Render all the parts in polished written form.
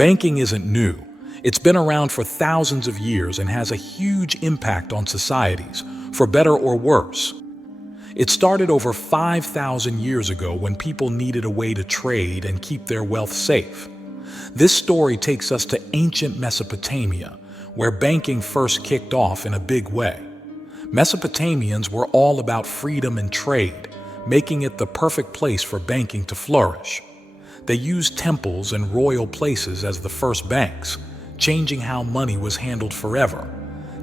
Banking isn't new. It's been around for thousands of years and has a huge impact on societies, for better or worse. It started over 5,000 years ago when people needed a way to trade and keep their wealth safe. This story takes us to ancient Mesopotamia, where banking first kicked off in a big way. Mesopotamians were all about freedom and trade, making it the perfect place for banking to flourish. They used temples and royal places as the first banks, changing how money was handled forever.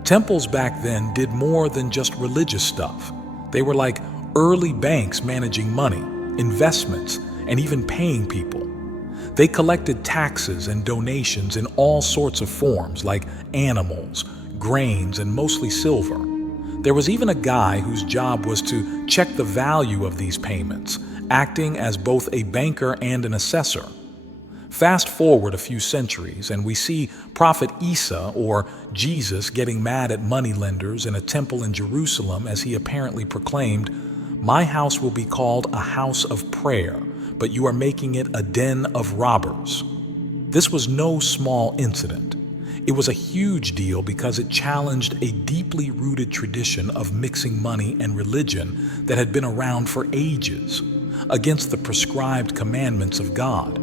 Temples back then did more than just religious stuff. They were like early banks managing money, investments, and even paying people. They collected taxes and donations in all sorts of forms, like animals, grains, and mostly silver. There was even a guy whose job was to check the value of these payments, acting as both a banker and an assessor. Fast forward a few centuries, and we see Prophet Isa, or Jesus, getting mad at moneylenders in a temple in Jerusalem as he apparently proclaimed, "My house will be called a house of prayer, but you are making it a den of robbers." This was no small incident. It was a huge deal because it challenged a deeply rooted tradition of mixing money and religion that had been around for ages, against the prescribed commandments of God,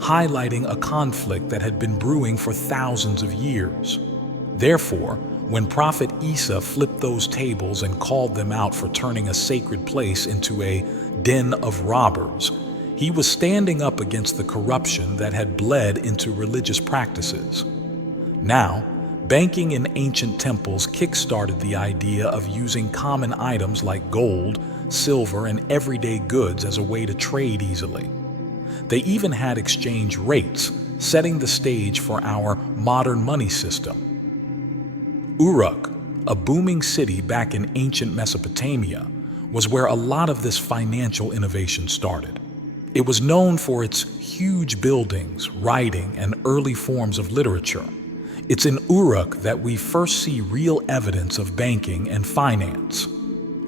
highlighting a conflict that had been brewing for thousands of years. Therefore, when Prophet Isa flipped those tables and called them out for turning a sacred place into a den of robbers, he was standing up against the corruption that had bled into religious practices. Now, banking in ancient temples kick-started the idea of using common items like gold, silver, and everyday goods as a way to trade easily. They even had exchange rates, setting the stage for our modern money system. Uruk, a booming city back in ancient Mesopotamia, was where a lot of this financial innovation started. It was known for its huge buildings, writing, and early forms of literature. It's in Uruk that we first see real evidence of banking and finance.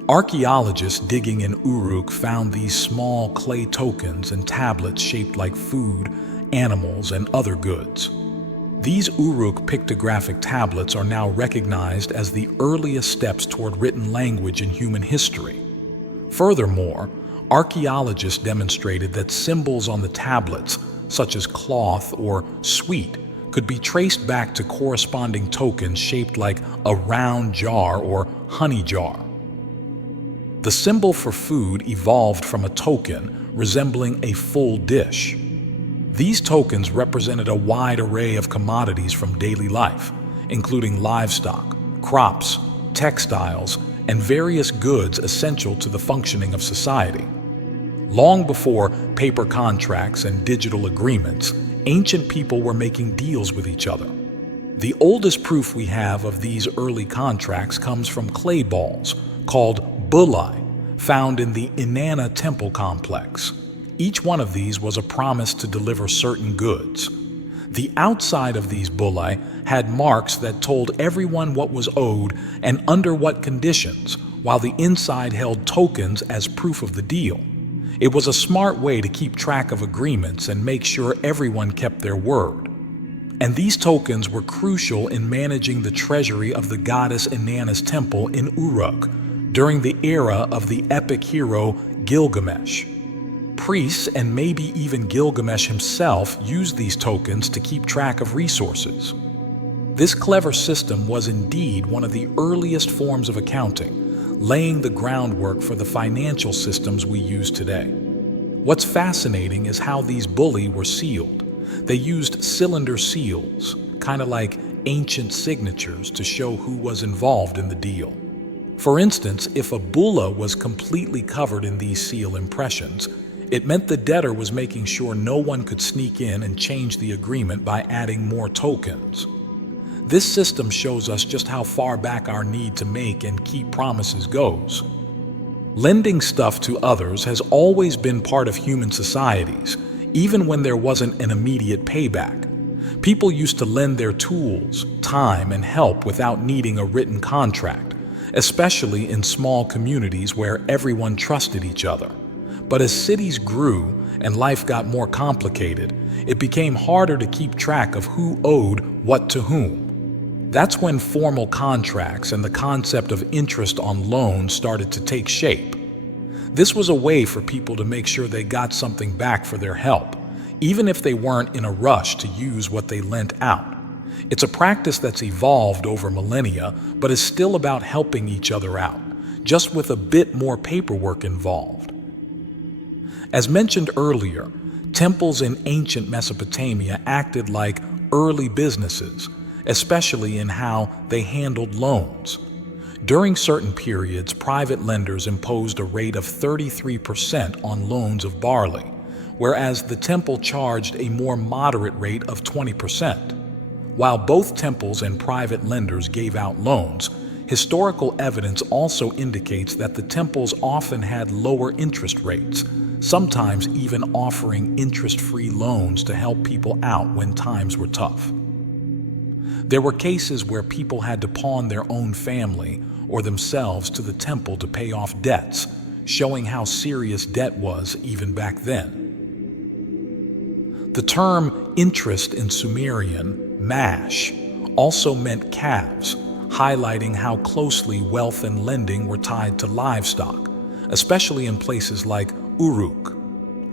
Archaeologists digging in Uruk found these small clay tokens and tablets shaped like food, animals, and other goods. These Uruk pictographic tablets are now recognized as the earliest steps toward written language in human history. Furthermore, archaeologists demonstrated that symbols on the tablets, such as cloth or sweet, could be traced back to corresponding tokens shaped like a round jar or honey jar. The symbol for food evolved from a token resembling a full dish. These tokens represented a wide array of commodities from daily life, including livestock, crops, textiles, and various goods essential to the functioning of society. Long before paper contracts and digital agreements, ancient people were making deals with each other. The oldest proof we have of these early contracts comes from clay balls, called bullae, found in the Inanna temple complex. Each one of these was a promise to deliver certain goods. The outside of these bullae had marks that told everyone what was owed and under what conditions, while the inside held tokens as proof of the deal. It was a smart way to keep track of agreements and make sure everyone kept their word. And these tokens were crucial in managing the treasury of the goddess Inanna's temple in Uruk during the era of the epic hero Gilgamesh. Priests and maybe even Gilgamesh himself used these tokens to keep track of resources. This clever system was indeed one of the earliest forms of accounting, laying the groundwork for the financial systems we use today. What's fascinating is how these bullae were sealed. They used cylinder seals, kind of like ancient signatures, to show who was involved in the deal. For instance, if a bulla was completely covered in these seal impressions, it meant the debtor was making sure no one could sneak in and change the agreement by adding more tokens. This system shows us just how far back our need to make and keep promises goes. Lending stuff to others has always been part of human societies, even when there wasn't an immediate payback. People used to lend their tools, time, and help without needing a written contract, especially in small communities where everyone trusted each other. But as cities grew and life got more complicated, it became harder to keep track of who owed what to whom. That's when formal contracts and the concept of interest on loans started to take shape. This was a way for people to make sure they got something back for their help, even if they weren't in a rush to use what they lent out. It's a practice that's evolved over millennia, but is still about helping each other out, just with a bit more paperwork involved. As mentioned earlier, temples in ancient Mesopotamia acted like early businesses, especially in how they handled loans. During certain periods, private lenders imposed a rate of 33% on loans of barley, whereas the temple charged a more moderate rate of 20%. While both temples and private lenders gave out loans, historical evidence also indicates that the temples often had lower interest rates, sometimes even offering interest-free loans to help people out when times were tough. There were cases where people had to pawn their own family or themselves to the temple to pay off debts, showing how serious debt was even back then. The term interest in Sumerian, mash, also meant calves, highlighting how closely wealth and lending were tied to livestock, especially in places like Uruk.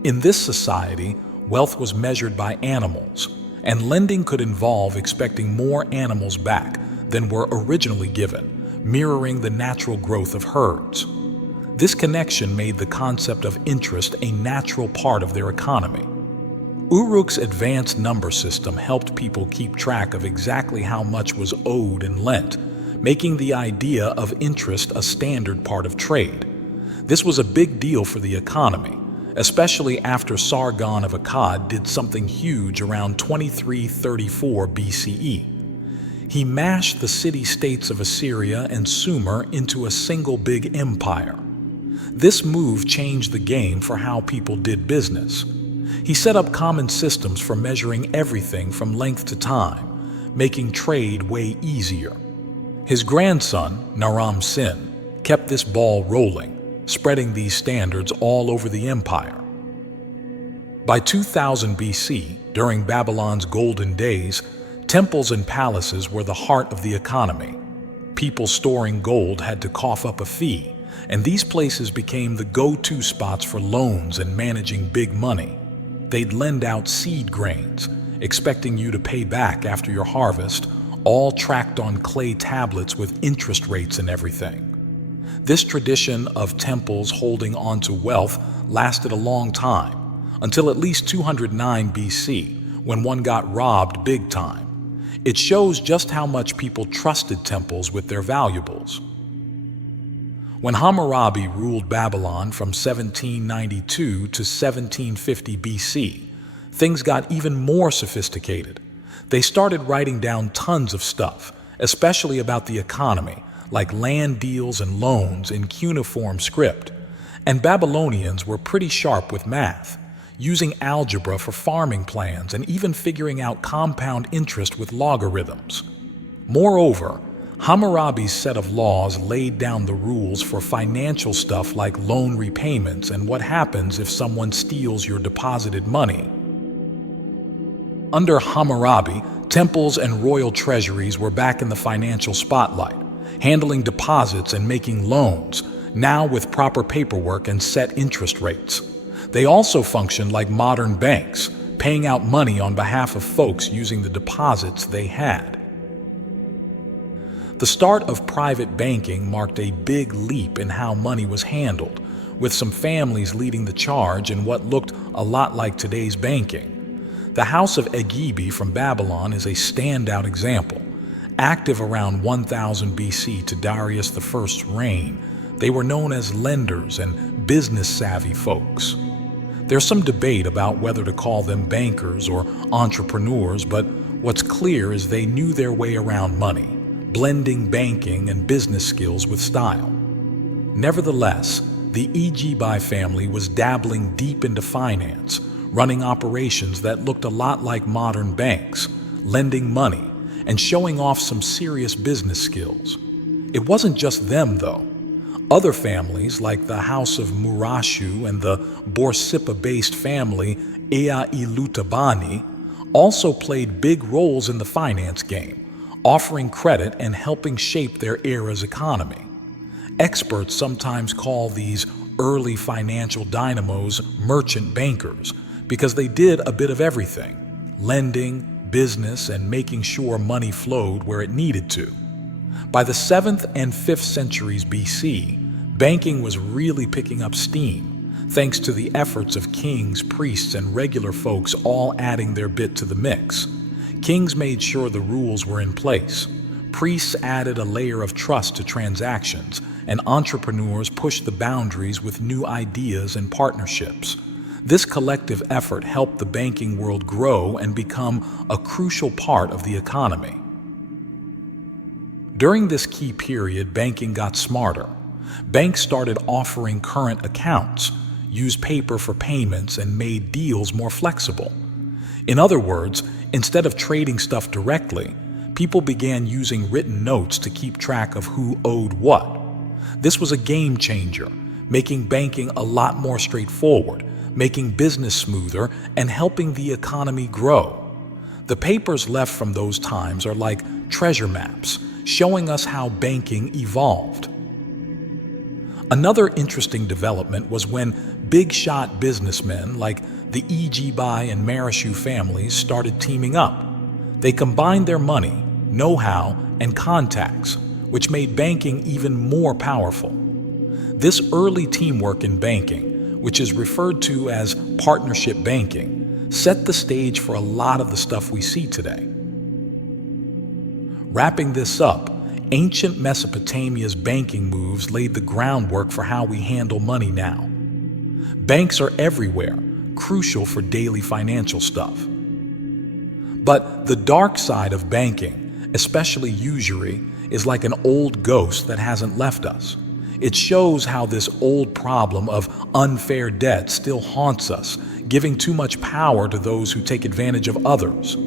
In this society, wealth was measured by animals, and lending could involve expecting more animals back than were originally given, mirroring the natural growth of herds. This connection made the concept of interest a natural part of their economy. Uruk's advanced number system helped people keep track of exactly how much was owed and lent, making the idea of interest a standard part of trade. This was a big deal for the economy, especially after Sargon of Akkad did something huge around 2334 BCE. He mashed the city-states of Assyria and Sumer into a single big empire. This move changed the game for how people did business. He set up common systems for measuring everything from length to time, making trade way easier. His grandson, Naram-Sin, kept this ball rolling, spreading these standards all over the empire. By 2000 BC, during Babylon's golden days, temples and palaces were the heart of the economy. People storing gold had to cough up a fee, and these places became the go-to spots for loans and managing big money. They'd lend out seed grains, expecting you to pay back after your harvest, all tracked on clay tablets with interest rates and everything. This tradition of temples holding on to wealth lasted a long time, until at least 209 BC, when one got robbed big time. It shows just how much people trusted temples with their valuables. When Hammurabi ruled Babylon from 1792 to 1750 BC, things got even more sophisticated. They started writing down tons of stuff, especially about the economy, like land deals and loans in cuneiform script. And Babylonians were pretty sharp with math, using algebra for farming plans and even figuring out compound interest with logarithms. Moreover, Hammurabi's set of laws laid down the rules for financial stuff like loan repayments and what happens if someone steals your deposited money. Under Hammurabi, temples and royal treasuries were back in the financial spotlight, handling deposits and making loans, now with proper paperwork and set interest rates. They also functioned like modern banks, paying out money on behalf of folks using the deposits they had. The start of private banking marked a big leap in how money was handled, with some families leading the charge in what looked a lot like today's banking. The House of Egibi from Babylon is a standout example. Active around 1000 BC to Darius I's reign, they were known as lenders and business-savvy folks. There's some debate about whether to call them bankers or entrepreneurs, but what's clear is they knew their way around money, blending banking and business skills with style. Nevertheless, the Egibi family was dabbling deep into finance, running operations that looked a lot like modern banks, lending money, and showing off some serious business skills. It wasn't just them, though. Other families, like the House of Murashu and the Borsippa-based family Ea Ilutabani, also played big roles in the finance game, offering credit and helping shape their era's economy. Experts sometimes call these early financial dynamos merchant bankers because they did a bit of everything: lending, business, and making sure money flowed where it needed to. By the 7th and 5th centuries BC, banking was really picking up steam, thanks to the efforts of kings, priests, and regular folks all adding their bit to the mix. Kings made sure the rules were in place. Priests added a layer of trust to transactions, and entrepreneurs pushed the boundaries with new ideas and partnerships. This collective effort helped the banking world grow and become a crucial part of the economy. During this key period, banking got smarter. Banks started offering current accounts, used paper for payments, and made deals more flexible. In other words, instead of trading stuff directly, people began using written notes to keep track of who owed what. This was a game changer, making banking a lot more straightforward, making business smoother, and helping the economy grow. The papers left from those times are like treasure maps, showing us how banking evolved. Another interesting development was when big-shot businessmen like the Ijibai and Marashu families started teaming up. They combined their money, know-how, and contacts, which made banking even more powerful. This early teamwork in banking, which is referred to as partnership banking, set the stage for a lot of the stuff we see today. Wrapping this up, ancient Mesopotamia's banking moves laid the groundwork for how we handle money now. Banks are everywhere, crucial for daily financial stuff. But the dark side of banking, especially usury, is like an old ghost that hasn't left us. It shows how this old problem of unfair debt still haunts us, giving too much power to those who take advantage of others.